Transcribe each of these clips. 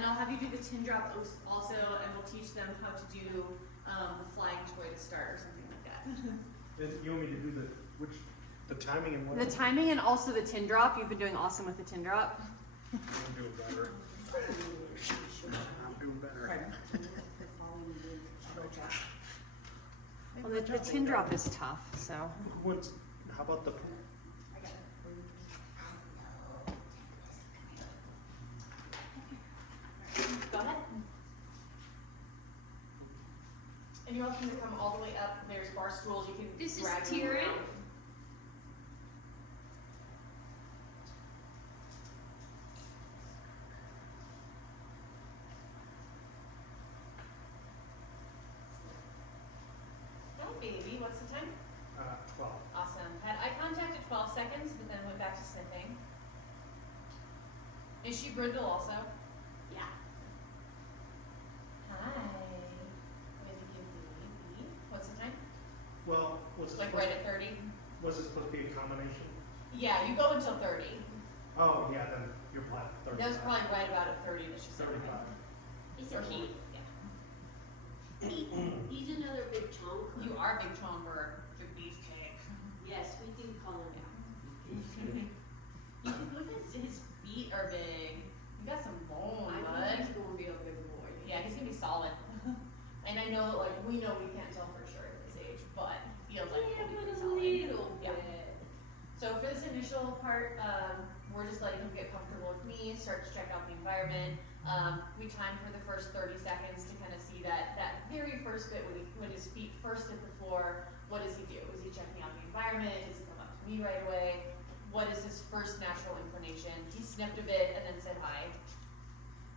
And I'll have you do the tin drop also, and we'll teach them how to do the flying toy to start or something like that. You want me to do the timing and what? The timing and also the tin drop. You've been doing awesome with the tin drop. I'm doing better. I'm doing better. Well, the tin drop is tough, so. How about the? Go ahead. And you're welcome to come all the way up. There's bar stools. You can drag them around. Hi, baby. What's the time? 12. Awesome. Had eye contact at 12 seconds, but then went back to sniffing. Is she brindle also? Yeah. Hi. Really good baby. What's the time? Well, was it Like right at 30? Was it supposed to be a combination? Yeah, you go until 30. Oh yeah, then you're probably 35. That was probably right about at 30 that she said. 35. Or he. Yeah. He's another big chunk. You are big chomper. Big beefcake. Yes, we do call him that. Look at his feet are big. You got some bone, I bud. think he's gonna be a big boy. Yeah, he's gonna be solid. And I know, like, we know we can't tell for sure at this age, but feels like Yeah, he'll be but pretty a solid. little Yeah. bit. So for this initial part, we're just letting him get comfortable with me, start to check out the environment. We time for the first 30 seconds to kind of see that very first bit when his feet first hit the floor. What does he do? Is he checking out the environment? Does he come up to me right away? What is his first natural inclination? He sniffed a bit and then said hi.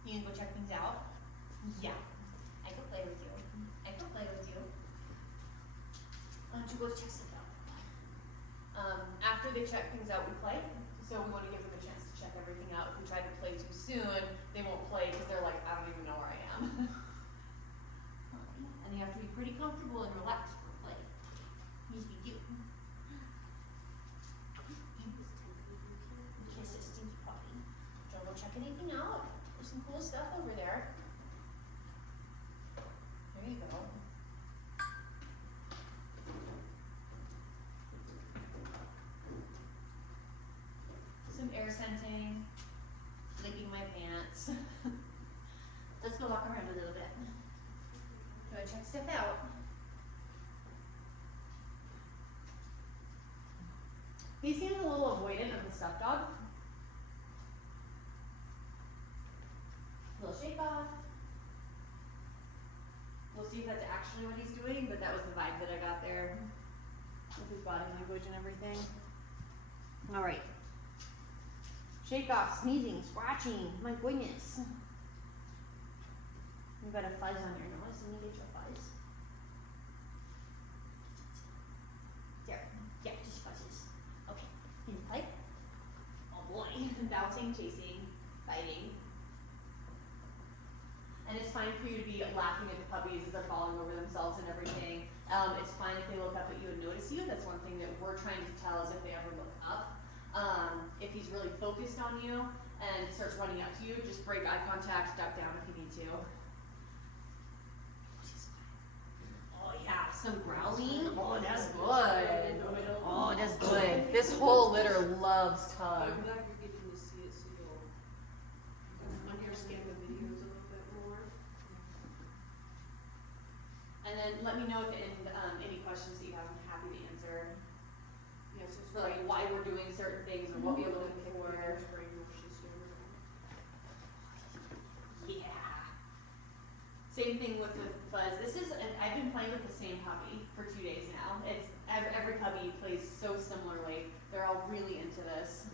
You can go check things out? Yeah. I can play with you. I can play with you. Why don't you go check stuff out? After they check things out, we play. So we want to give them a chance to check everything out. If we try to play too soon, they won't play because they're like, I don't even know where I am. And you have to be pretty comfortable and relaxed for play. Yes, we do. Kiss a stinky puppy. Do you want to go check anything out? There's some cool stuff over there. There you go. Some air scenting, licking my pants. Let's go walk around a little bit. Go check stuff out. He seems a little avoidant of the stuffed dog. Little shake off. We'll see if that's actually what he's doing, but that was the vibe that I got there with his body language and everything. All right. Shake off, sneezing, scratching. My goodness. You got a fuzz on your nose. Let me get your fuzz. There. Yeah, just fuzzes. Okay. Can you play? Oh boy. Bouncing, chasing, biting. And it's fine for you to be laughing at the puppies as they're falling over themselves and everything. It's fine if they look up at you and notice you. That's one thing that we're trying to tell is if they ever look up. If he's really focused on you and starts running up to you, just break eye contact, duck down if you need to. Oh yeah, some growling. Oh, that's good. Oh, that's good. This whole litter loves Tug. I'm glad you're getting to see it so you'll understand the videos a little bit more. And then let me know at the end any questions that you have. I'm happy to answer. Yes, it's For like why we're doing certain things or what we're looking for. Yeah. Same thing with Fuzz. This is I've been playing with the same puppy for 2 days now. It's every puppy plays so similarly. They're all really into this,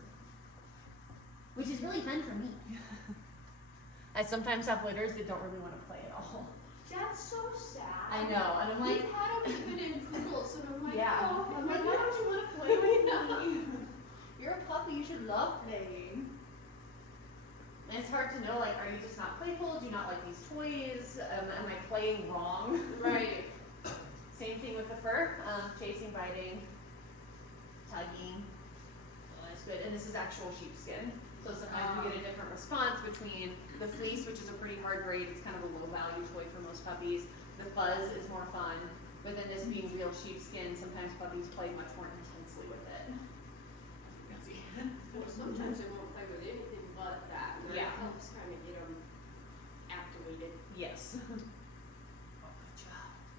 which is really fun for me. I sometimes have litters that don't really want to play at all. That's so sad. I know, and I'm like, we've had them even in poodles, and I'm like, yeah. oh, I'm like, why don't you want to play with me? You're a puppy. You should love playing. And it's hard to know, like, are you just not playful? Do you not like these toys? Am I playing wrong? Right. Same thing with the fur. Chasing, biting, tugging. Oh, that's good. And this is actual sheepskin. So sometimes we get a different response between the fleece, which is a pretty hard breed, it's kind of a low value toy for most puppies. The fuzz is more fun, but then this being real sheepskin, sometimes puppies play much more intensely with it. Well, sometimes they won't play with anything but that, where Yeah. it helps kind of get them activated. Yes.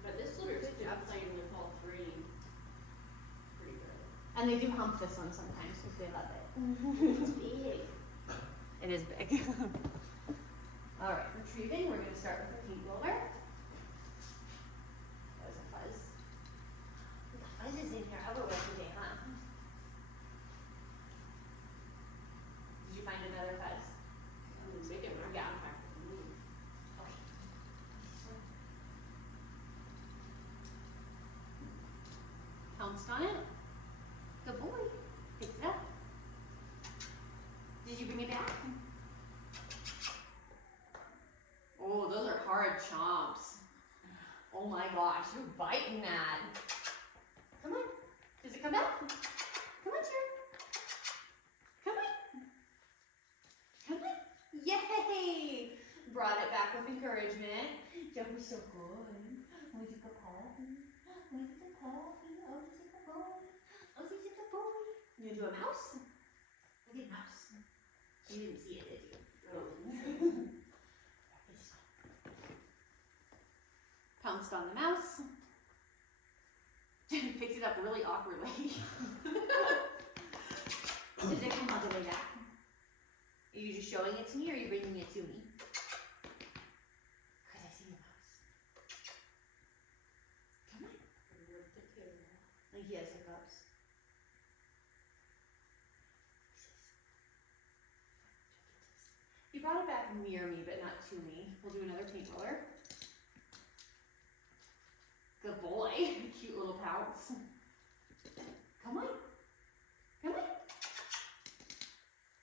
But this litter's been playing with all three pretty good. And they do hump this one sometimes because they love it. It's big. It is big. All right, retrieving. We're going to start with the pink roller. That was a fuzz. The fuzz is in here everywhere today, huh? Did you find another fuzz? It's big enough. Yeah. Mm. Okay. Pounced on it. Good boy. Picked it up. Did you bring it back? Oh, those are hard chomps. Oh my gosh, you're biting that. Come on. Does it come back? Come on, Tairn. Come on. Come on. Yay! Brought it back with encouragement. That was so good. Want to take a paw? Want to take a paw? Oh, take a boy. Oh, take a boy. You gonna do a mouse? Look at mouse. You didn't see it, did you? Oh. Pounced on the mouse. Picked it up really awkwardly. Did it come all the way back? Are you just showing it to me or are you bringing it to me? Because I see the mouse. Come on. Like he has hiccups. He brought it back near me, but not to me. We'll do another paint roller. Good boy. Cute little pounce. Come on. Come on.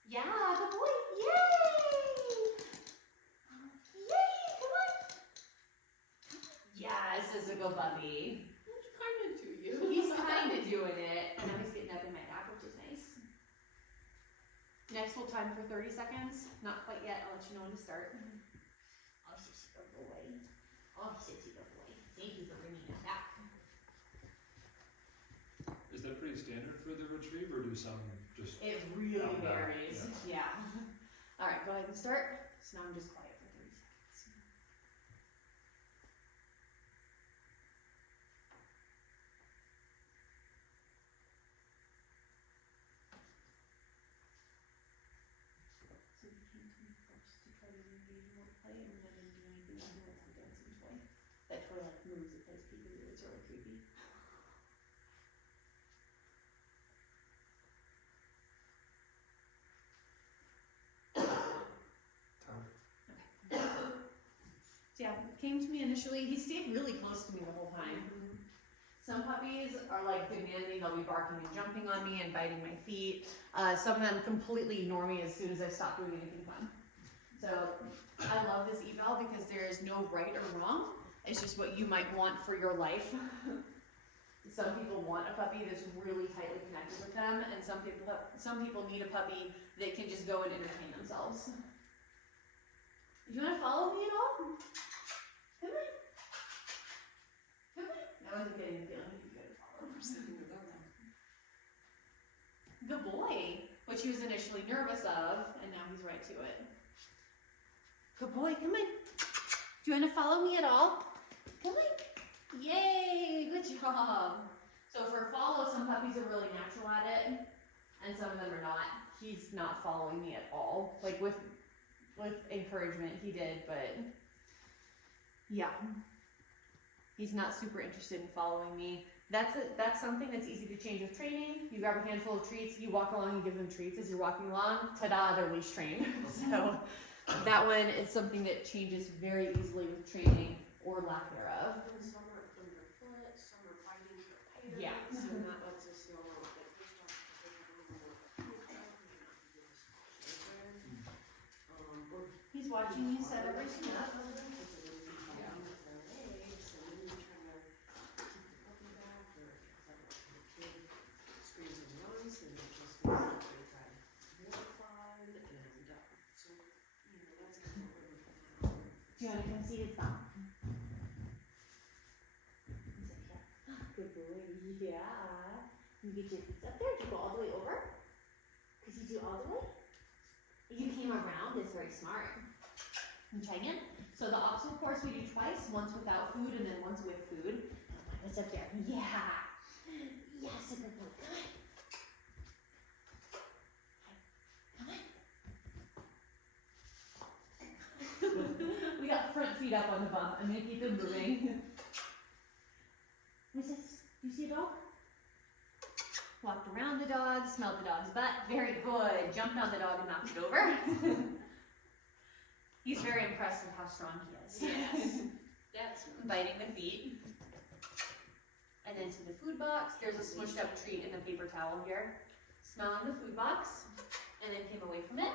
Yeah, good boy. Yay! Yay, come on. Yes, this is a good puppy. It's kind of to you. He's kind of doing it. And now he's getting up in my back, which is nice. Next, we'll time for 30 seconds. Not quite yet. I'll let you know when to start. Oh, she's a good boy. Oh, she's a good boy. Thank you for bringing that back. Is that pretty standard for the retrieve, or do some just? It really Calm down, varies. Yeah. All right, go ahead and start. So now I'm just quiet for 30 seconds. So he came to me first to try to engage more play, and then I didn't do anything until it's the dancing toy. That toy like moves, it plays peekaboo, it's really creepy. Time. So yeah, came to me initially, he stayed really close to me the whole time. Some puppies are like demanding, they'll be barking and jumping on me and biting my feet. Some of them completely ignore me as soon as I stop doing anything fun. So I love this eval because there is no right or wrong. It's just what you might want for your life. Some people want a puppy that's really tightly connected with them, and some people need a puppy that can just go and entertain themselves. Do you want to follow me at all? Come on. Come on. I wasn't getting the feeling that you could follow. Good boy, which he was initially nervous of, and now he's right to it. Good boy, come on. Do you want to follow me at all? Come on. Yay, good job. So for follow, some puppies are really natural at it, and some of them are not. He's not following me at all. Like with encouragement, he did, but yeah. He's not super interested in following me. That's something that's easy to change with training. You grab a handful of treats, you walk along and give them treats as you're walking along. Ta-da, they're leash trained. So that one is something that changes very easily with training or lack thereof. And some are underfoot, some are fighting for payment. Yeah. And that lets us know that this stuff He's watching you set everything up. Screams and runs, and it just makes the play drive more fun, and see his thumb? He's like, yeah. Good boy. Yeah. You get your feet up there. Did you go all the way over? Could you do all the way? You came around. That's very smart. And try again. So the obstacle course we do twice. Once without food and then once with food. What's up there? Yeah. Yes, a good boy. Come on. Come on. We got front feet up on the bump. I'm gonna keep them moving. What's this? Do you see a dog? Walked around the dog, smelled the dog's butt. Very good. Jumped on the dog and knocked it over. He's very impressed with how strong he is. Yes. That's Biting the feet. And then to the food box. There's a smushed up treat in the paper towel here. Smelling the food box. And then came away from it.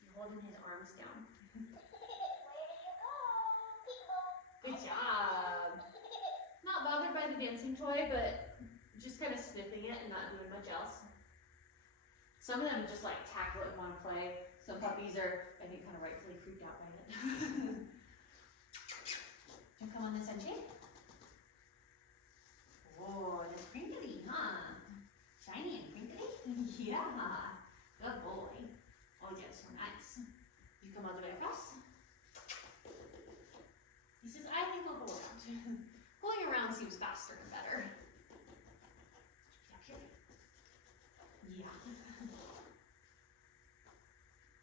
You're holding his arms down. Good job. Not bothered by the dancing toy, but just kind of sniffing it and not doing much else. Some of them just like tackle it and want to play. Some puppies are, I think, kind of rightfully freaked out by it. You come on this sunshade? Oh, that's crinkly, huh? Shiny and crinkly? Yeah. Good boy. Oh, yeah, so nice. You come all the way across? He says, I think I'll go around. Going around seems faster and better. Up here. Yeah.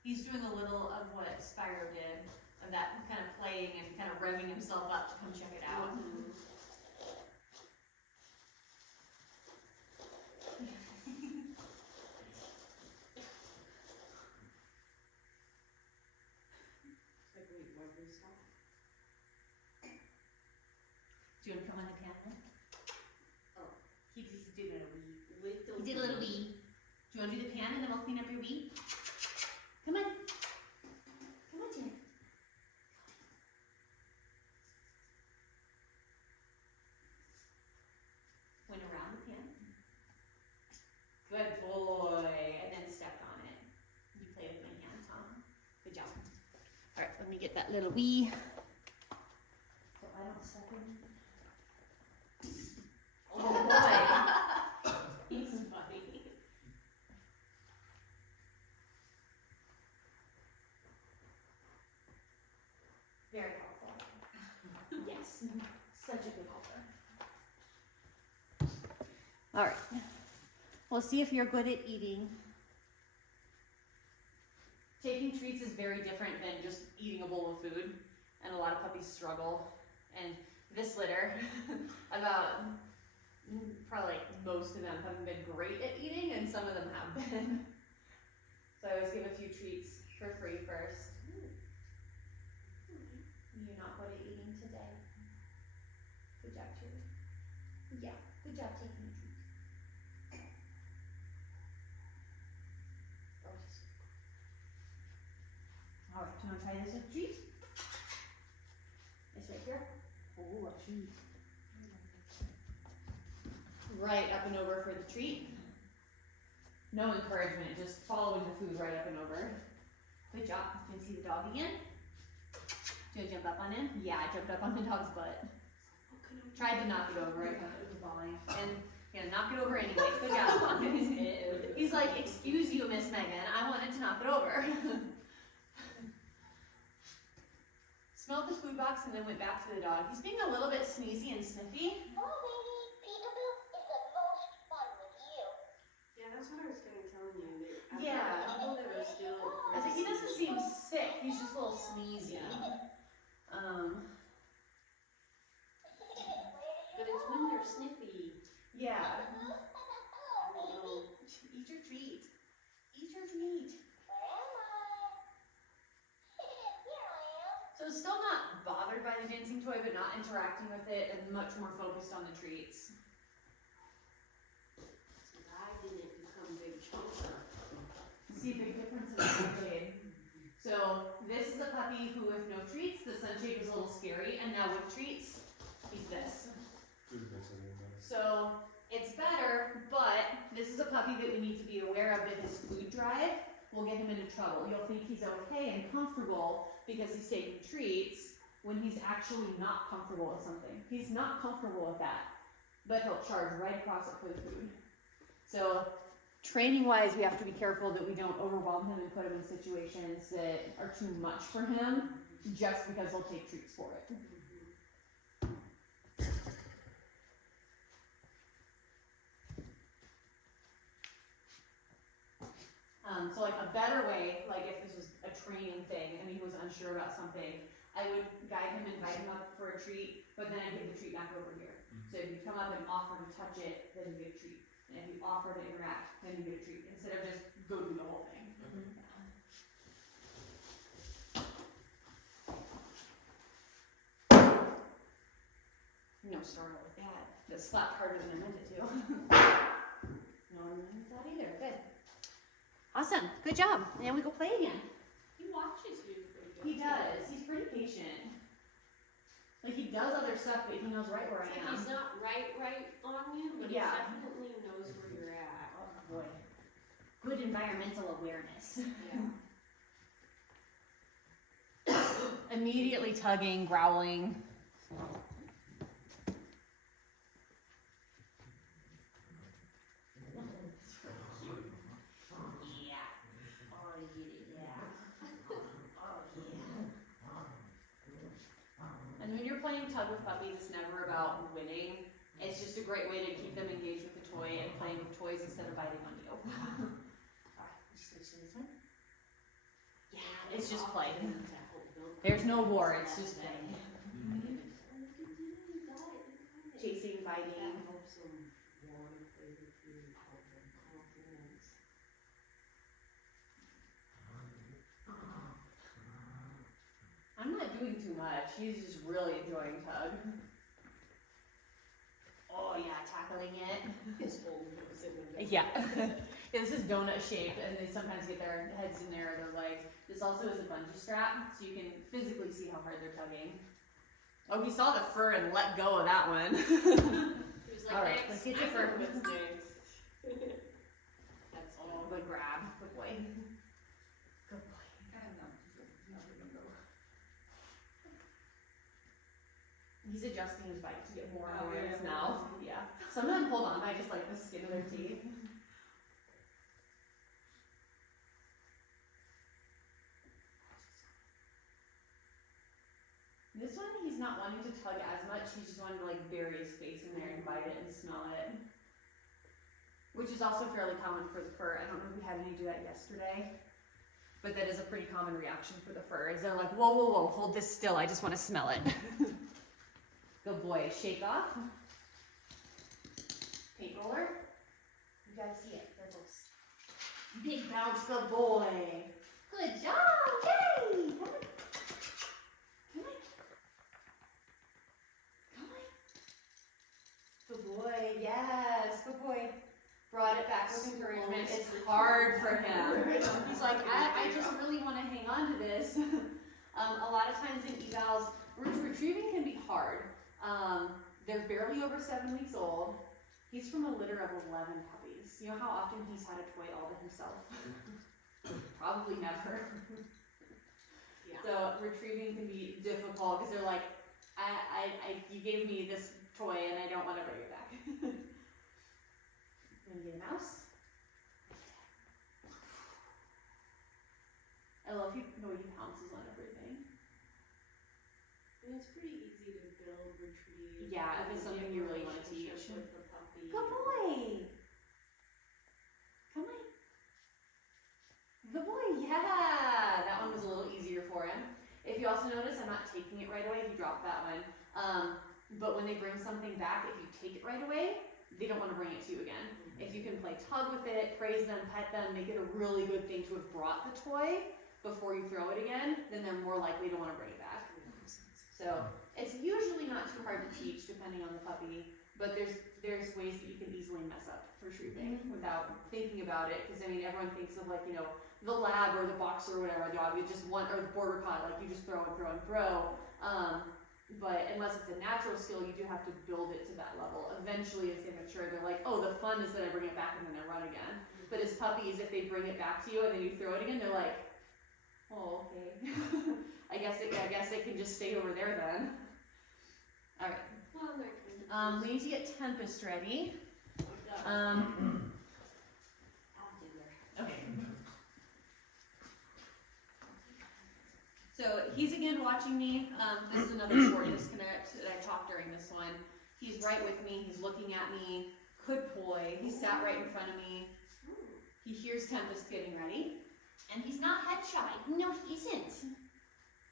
He's doing a little of what Spyro did, of that kind of playing and kind of revving himself up to come check it out. like, wait, why did we stop? Do you want to come on the piano? Oh. He's doing a wee. Little. He did a little wee. Do you want to do the piano and then we'll clean up your wee? Come on. Come on, Jen. Went around the piano. Good boy. And then stepped on it. You play with my hands, huh? Good job. All right, let me get that little wee. So I don't step in. Oh boy. He's funny. Very helpful. Yes, such a good helper. All right, we'll see if you're good at eating. Taking treats is very different than just eating a bowl of food, and a lot of puppies struggle. And this litter, about probably like most of them haven't been great at eating, and some of them have been. So I always give a few treats for free first. You're not good at eating today. Good job, too. Yeah, good job taking the treat. All right, do you want to try this with treat? It's right here. Oh, a treat. Right up and over for the treat. No encouragement, just following the food right up and over. Good job. You can see the dog again. Do you want to jump up on him? Yeah, I jumped up on the dog's butt. Tried to knock it over, I thought it was falling. And knock it over anyway. Good job. He's like, excuse you, Miss Megan, I wanted to knock it over. Smelled the food box and then went back to the dog. He's being a little bit sneezy and sniffy. Yeah, that's what I was kind of telling you. Yeah. People that are still. I was like, he doesn't seem sick, he's just a little sneezy. But it's when they're sniffy. Yeah. I don't know. Eat your treat. Eat your treat. So still not bothered by the dancing toy, but not interacting with it and much more focused on the treats. So I didn't become big chunker. See a big difference in the sunshade. So this is a puppy who with no treats, the sunshade was a little scary, and now with treats, he's this. So it's better, but this is a puppy that we need to be aware of with his food drive. will get him into trouble. You'll think he's okay and comfortable because he's taking treats when he's actually not comfortable with something. He's not comfortable with that, but he'll charge right across it for the food. So training wise, we have to be careful that we don't overwhelm him and put him in situations that are too much for him just because he'll take treats for it. So like a better way, like if this was a training thing and he was unsure about something, I would guide him, invite him up for a treat, but then I'd give the treat back over here. So if you come up and offer to touch it, then you get a treat. And if you offer to interact, then you get a treat, instead of just go do the whole thing. No struggle with that. That slapped harder than I meant it to. No, I meant that either. Good. Awesome. Good job. And we go play again. He watches you pretty good. He does. He's pretty patient. Like he does other stuff, but he knows right where I It's like am. he's not right on you, but Yeah. he definitely knows where you're at. Oh boy. Good environmental awareness. Yeah. Immediately tugging, growling. And when you're playing tug with puppies, it's never about winning. It's just a great way to keep them engaged with the toy and playing with toys instead of biting on you. Alright, just switch to this one. Yeah, it's just play. There's no war, it's just play. Chasing, biting. I'm not doing too much. He's just really enjoying tug. Oh yeah, tackling it. His whole nose in the Yeah. This is donut shaped, and they sometimes get their heads in there or their legs. This also is a bungee strap, so you can physically see how hard they're tugging. Oh, he saw the fur and let go of that one. He was like, All right, next. let's get your I fur. know what's next. That's Oh, good grab. Good boy. Good boy. He's adjusting his bite to get more and more in his mouth. Yeah. Some of them hold on by just like the skin of their teeth. This one, he's not wanting to tug as much. He's just wanting to like bury his face in there and bite it and smell it. Which is also fairly common for the fur. I don't know if we had any do that yesterday. But that is a pretty common reaction for the fur. Is they're like, whoa, whoa, whoa, hold this still. I just want to smell it. Good boy. Shake off. Paint roller. You gotta see it. There it goes. Big bounce, good boy. Good job. Yay! Come on. Come on. Come on. Good boy. Yes. Good boy. Brought it back with encouragement. It's hard for him. He's like, I just really want to hang on to this. A lot of times in evals, retrieving can be hard. They're barely over 7 weeks old. He's from a litter of 11 puppies. You know how often he's had a toy all to himself? Probably never. Yeah. So retrieving can be difficult because they're like, you gave me this toy and I don't want to bring it back. Gonna get a mouse. I love the way he pounces on everything. And it's pretty easy to build, retrieve. Yeah, if it's something you really want to relationship teach. with the puppy. Good boy. Come on. Good boy. Yeah, that one was a little easier for him. If you also notice, I'm not taking it right away. He dropped that one. But when they bring something back, if you take it right away, they don't want to bring it to you again. If you can play tug with it, praise them, pet them, make it a really good thing to have brought the toy before you throw it again, then they're more likely to want to bring it back. So it's usually not too hard to teach depending on the puppy, but there's ways that you can easily mess up retrieving without thinking about it. Because I mean, everyone thinks of like, you know, the lab or the boxer or whatever dog, you just want, or the border collie, like you just throw and throw and throw. but unless it's a natural skill, you do have to build it to that level. Eventually, as they mature, they're like, oh, the fun is that I bring it back and then I run again. But as puppies, if they bring it back to you and then you throw it again, they're like, oh, okay. I guess it can just stay over there then. All right. Well, they're kind of We need to get Tempest ready. Okay. So he's again watching me. This is another short disconnect that I talked during this one. He's right with me. He's looking at me. Good boy. He sat right in front of me. He hears Tempest getting ready. And he's not head shy. No, he isn't.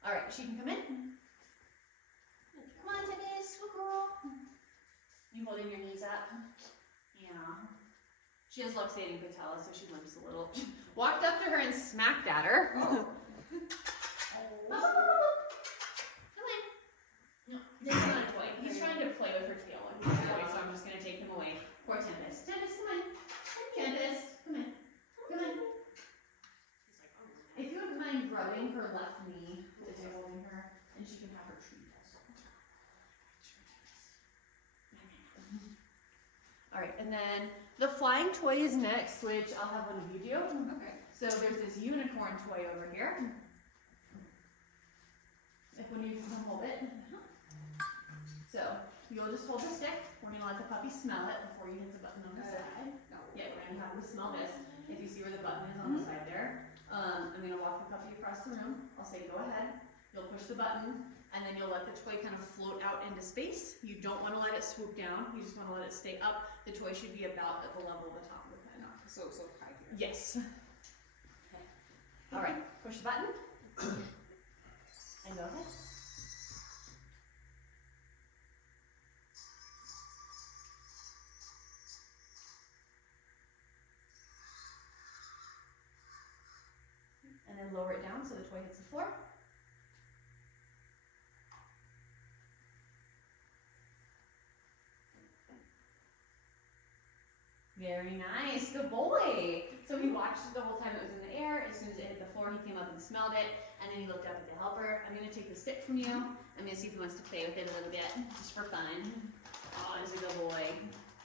All right, she can come in. Come on, Tempest. Good girl. You holding your knees up? Yeah. She has luxating patella, so she limps a little. Walked up to her and smacked at her. Oh. Come on. No, this is not a toy. He's trying to play with her tail like a toy, so I'm just going to take him away. Poor Tempest. Tempest, come on. Tempest, come on. Come on. If you wouldn't mind rubbing her left knee as you're holding her, and she can have her treat also. Alright, and then the flying toy is next, which I'll have one of you do. Okay. So there's this unicorn toy over here. If when you can hold it. So you'll just hold the stick. We're gonna let the puppy smell it before you hit the button on the side. Yeah, we're gonna have them smell this. If you see where the button is on the side there, I'm gonna walk the puppy across the room. I'll say go ahead. You'll push the button, and then you'll let the toy kind of float out into space. You don't want to let it swoop down. You just want to let it stay up. The toy should be about at the level of the top of the pen. so high here. Yes. Okay. All right. Push the button. And go ahead. And then lower it down so the toy hits the floor. Very nice, good boy. So he watched it the whole time it was in the air. As soon as it hit the floor, he came up and smelled it, and then he looked up at the helper. I'm gonna take the stick from you. I'm gonna see if he wants to play with it a little bit, just for fun. Oh, he's a good boy.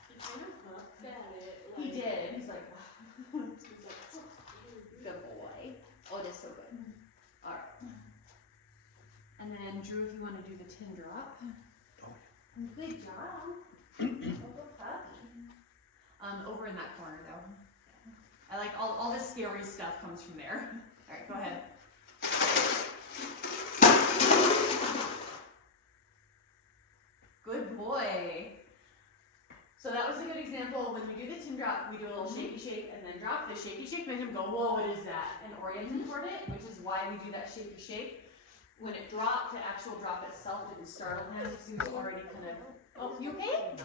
He kind of looked at it. He did. He's like, He's like, good boy. Oh, that's so good. All right. And then Drew, if you want to do the tin drop. Oh. Good job. Oh, good puppy. Over in that corner though. I like all the scary stuff comes from there. All right, go ahead. Good boy. So that was a good example. When we do the tin drop, we do a little shaky shake and then drop. The shaky shake made him go, whoa, what is that? And orient toward it, which is why we do that shaky shake. When it dropped, the actual drop itself didn't startle him because he was already kind of, oh, you okay?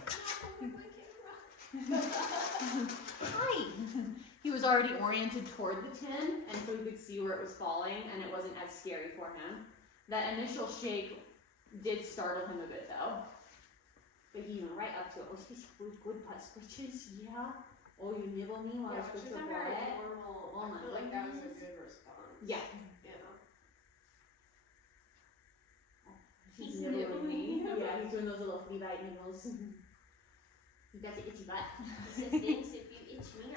Hi. He was already oriented toward the tin, and so he could see where it was falling, and it wasn't as scary for him. That initial shake did startle him a bit, though. But he went right up to it. Oh, he's good butt scratches, yeah. Oh, you nibble me while I yeah, scratch which is your a very butt. normal. Oh I my feel like that was a goodness. good response. Yeah. Yeah. He's nibbling me. Yeah, he's doing those little flea bite nibbles. He got the itchy butt. He says things if you itch me, I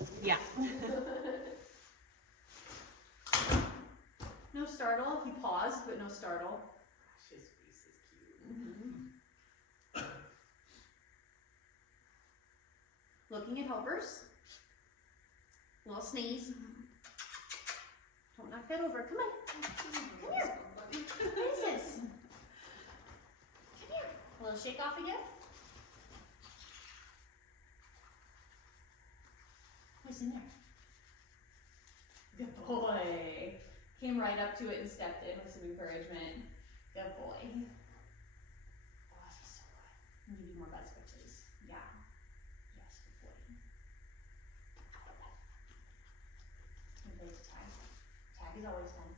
itch you. Yeah. No startle. He paused, but no startle. Gosh, his face is cute. Looking at helpers. Little sneeze. Don't knock that over. Come on. Come here. What is this? Come here. A little shake off again. What's in there? Good boy. Came right up to it and stepped in with some encouragement. Good boy. Oh, he's so good. Give you more butt scratches. Yeah. Yes, good boy. Good boy to tag. Tag is always fun.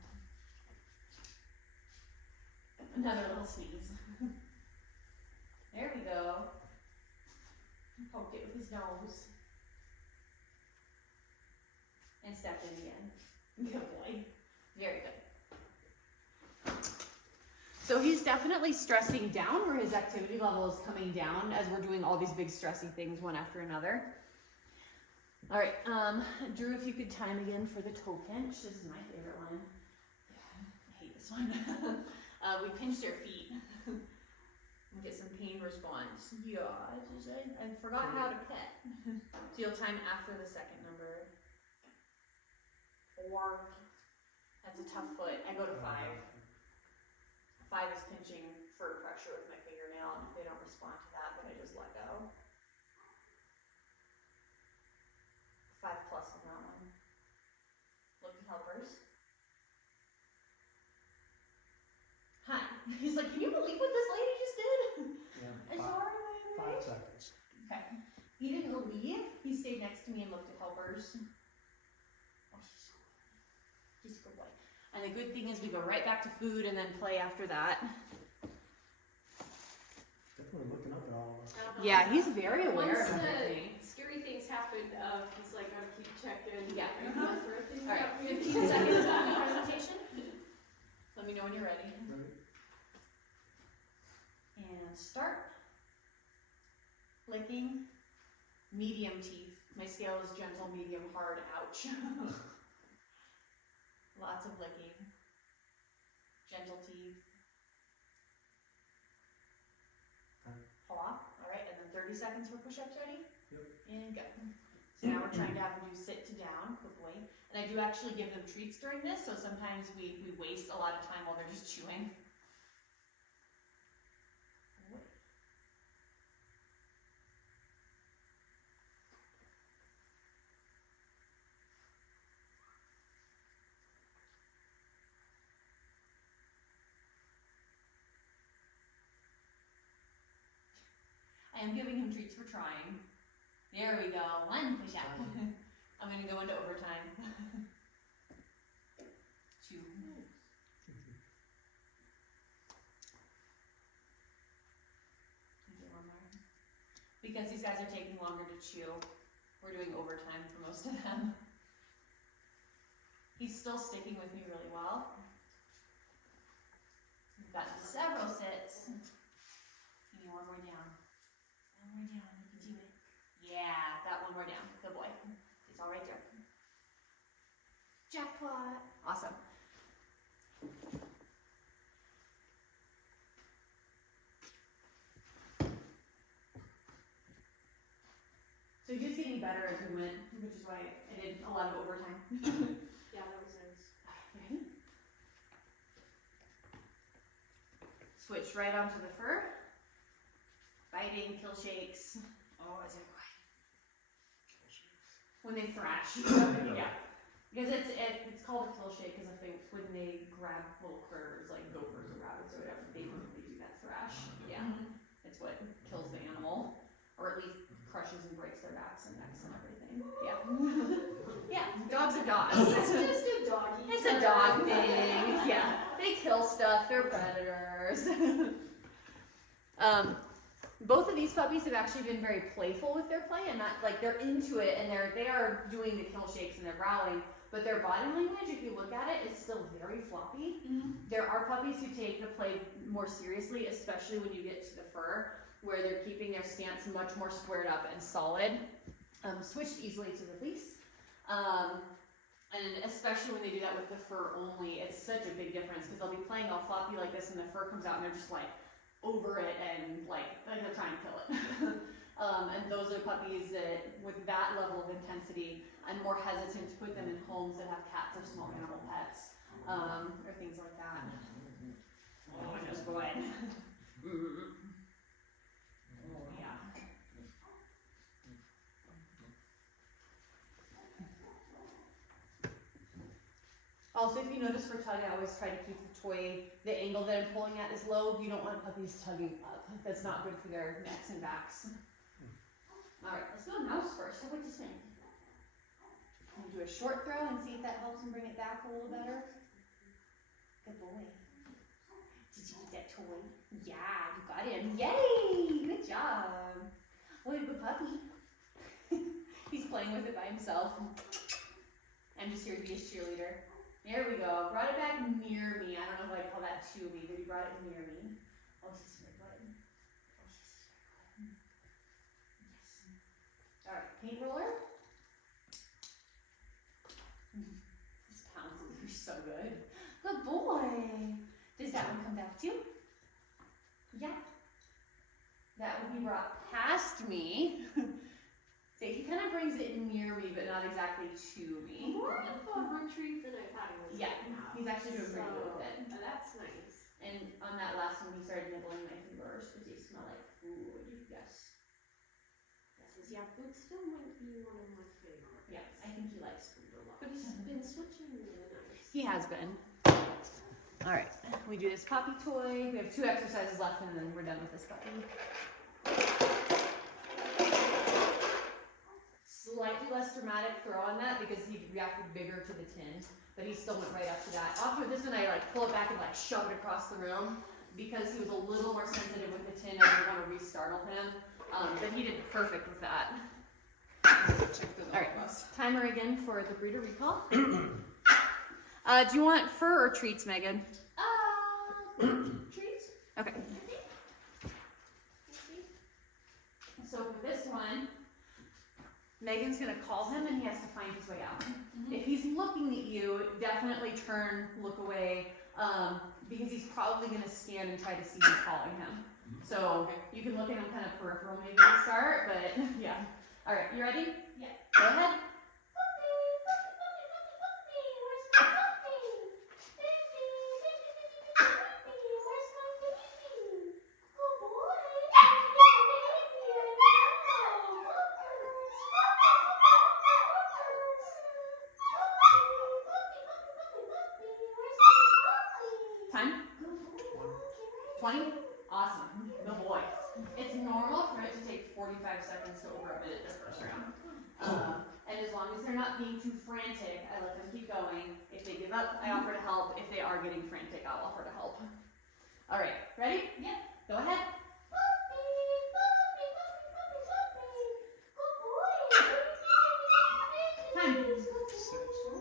Another little sneeze. There we go. Poked it with his nose. And stepped in again. Good boy. Very good. So So he's definitely stressing down, where his activity level is coming down as we're doing all these big stressy things one after another. All right, Drew, if you could time again for the toe pinch. This is my favorite one. I hate this one. We pinch their feet. And get some pain response. Yeah, I forgot how to pet. So you'll time after the second number. 4. That's a tough foot. I go to 5. 5 is pinching fur pressure with my fingernail, and if they don't respond to that, then I just let go. 5+ on that one. Look at helpers. Hi. He's like, can you believe what this lady just did? I saw her the other 5 day. seconds. Okay. He didn't leave. He stayed next to me and looked at helpers. Oh, he's a good boy. And the good thing is we go right back to food and then play after that. Definitely looking up at all of us. Yeah, he's very aware Once of the everything. scary things happen, he's like, gotta keep checking. Yeah. All Alright, 15 seconds of the presentation. Let me know when you're ready. Right? And start. Licking. Medium teeth. My scale is gentle, medium, hard, ouch. Lots of licking. Gentle teeth. Paw. Alright, and then 30 seconds for push-ups. Ready? Yep. And go. So now we're trying to have them do sit to down, good boy. And I do actually give them treats during this, so sometimes we waste a lot of time while they're just chewing. I am giving him treats for trying. There we go, 1 push up. I'm gonna go into overtime. 2. Do 1 more. Because these guys are taking longer to chew, we're doing overtime for most of them. He's still sticking with me really well. We've gotten several sits. Give me 1 more down. 1 more down, you can do it. Yeah, that 1 more down, good boy. It's all right there. Jackpot. Awesome. So he was getting better as we went, which is why I did a lot of overtime. Yeah, that was nice. Ready? Switch right onto the fur. Biting, kill shakes. Oh, is it quiet? When they thrash. Yeah. Because it's called a kill shake because I think when they grab little critters like gophers or rabbits or whatever, they do that thrash. Yeah. It's what kills the animal. Or at least crushes and breaks their backs and necks and everything. Yeah. Yeah. Dogs are dogs. It's just a doggy. It's a dog thing. Yeah. They kill stuff. They're predators. Both of these puppies have actually been very playful with their play and not like they're into it and they are doing the kill shakes and they're growling, but their body language, if you look at it, is still very floppy. There are puppies who take the play more seriously, especially when you get to the fur, where they're keeping their stance much more squared up and solid. Switched easily to the fleece. And especially when they do that with the fur only, it's such a big difference because they'll be playing all floppy like this and the fur comes out and they're just like over it and like they're trying to kill it. And those are puppies that, with that level of intensity, I'm more hesitant to put them in homes that have cats or small animal pets, or things like that. Oh, just go ahead. Yeah. Also, if you notice for tug, I always try to keep the toy, the angle that I'm pulling at is low. You don't want puppies tugging up. That's not good for their necks and backs. Alright, let's do a mouse first. How about this one? I'm gonna do a short throw and see if that helps him bring it back a little better. Good boy. Did you get that toy? Yeah, you got him. Yay! Good job. What a good puppy. He's playing with it by himself. I'm just here to be his cheerleader. There we go. Brought it back near me. I don't know if I'd call that to me, but he brought it near me. Oh, she's very good. Oh, she's very good. Yes. Alright, paint roller. This pounces. You're so good. Good boy. Does that one come back too? Yeah. That would be brought past me. So he kind of brings it near me, but not exactly to me. More of a retrieve than I thought it was. Yeah, gonna have. he's actually doing pretty good with it. That's nice. And on that last one, he started nibbling my fingers because they smell like food. Yes. Yeah, food still might be one of my favorites. Yeah, I think he likes food a lot. But he's been switching really nice. He has been. All right, we do this puppy toy. We have 2 exercises left, and then we're done with this puppy. Slightly less dramatic throw on that because he reacted bigger to the tin, but he still went right up to that. After this one, I like pull it back and like shove it across the room because he was a little more sensitive with the tin. I didn't want to re-startle him, but he did perfect with that. All right, timer again for the breeder recall. Do you want fur or treats, Megan? Treats? Okay. So for this one, Megan's gonna call him and he has to find his way out. If he's looking at you, definitely look away, because he's probably gonna stand and try to see you calling him. So you can look at him kind of peripheral maybe to start, but yeah. All right, you ready? Yeah. Go ahead. Time? 20? Awesome. Good boy. It's normal for it to take 45 seconds to over a minute this first round. And as long as they're not being too frantic, I let them keep going. If they give up, I offer to help. If they are getting frantic, I'll offer to help. All right, ready? Yep. Go ahead. Time.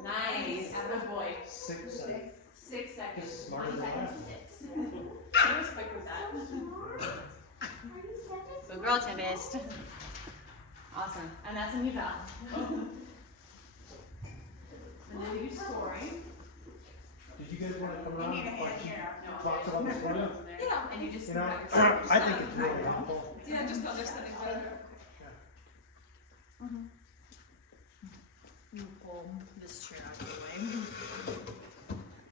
Nice. Good boy. 6 seconds. 6 seconds. He's smarter 20 than I seconds. am. 6. I was quick with that. Good girl, Tempest. Awesome. And that's an eval. And then you do scoring. Did you guys want to come You around? need a hand here. Talk about this one? Yeah. And you just You know, have your shoulders I down. think it's really helpful. Yeah, just while they're sitting there. Mhm. You pull this chair out of the way.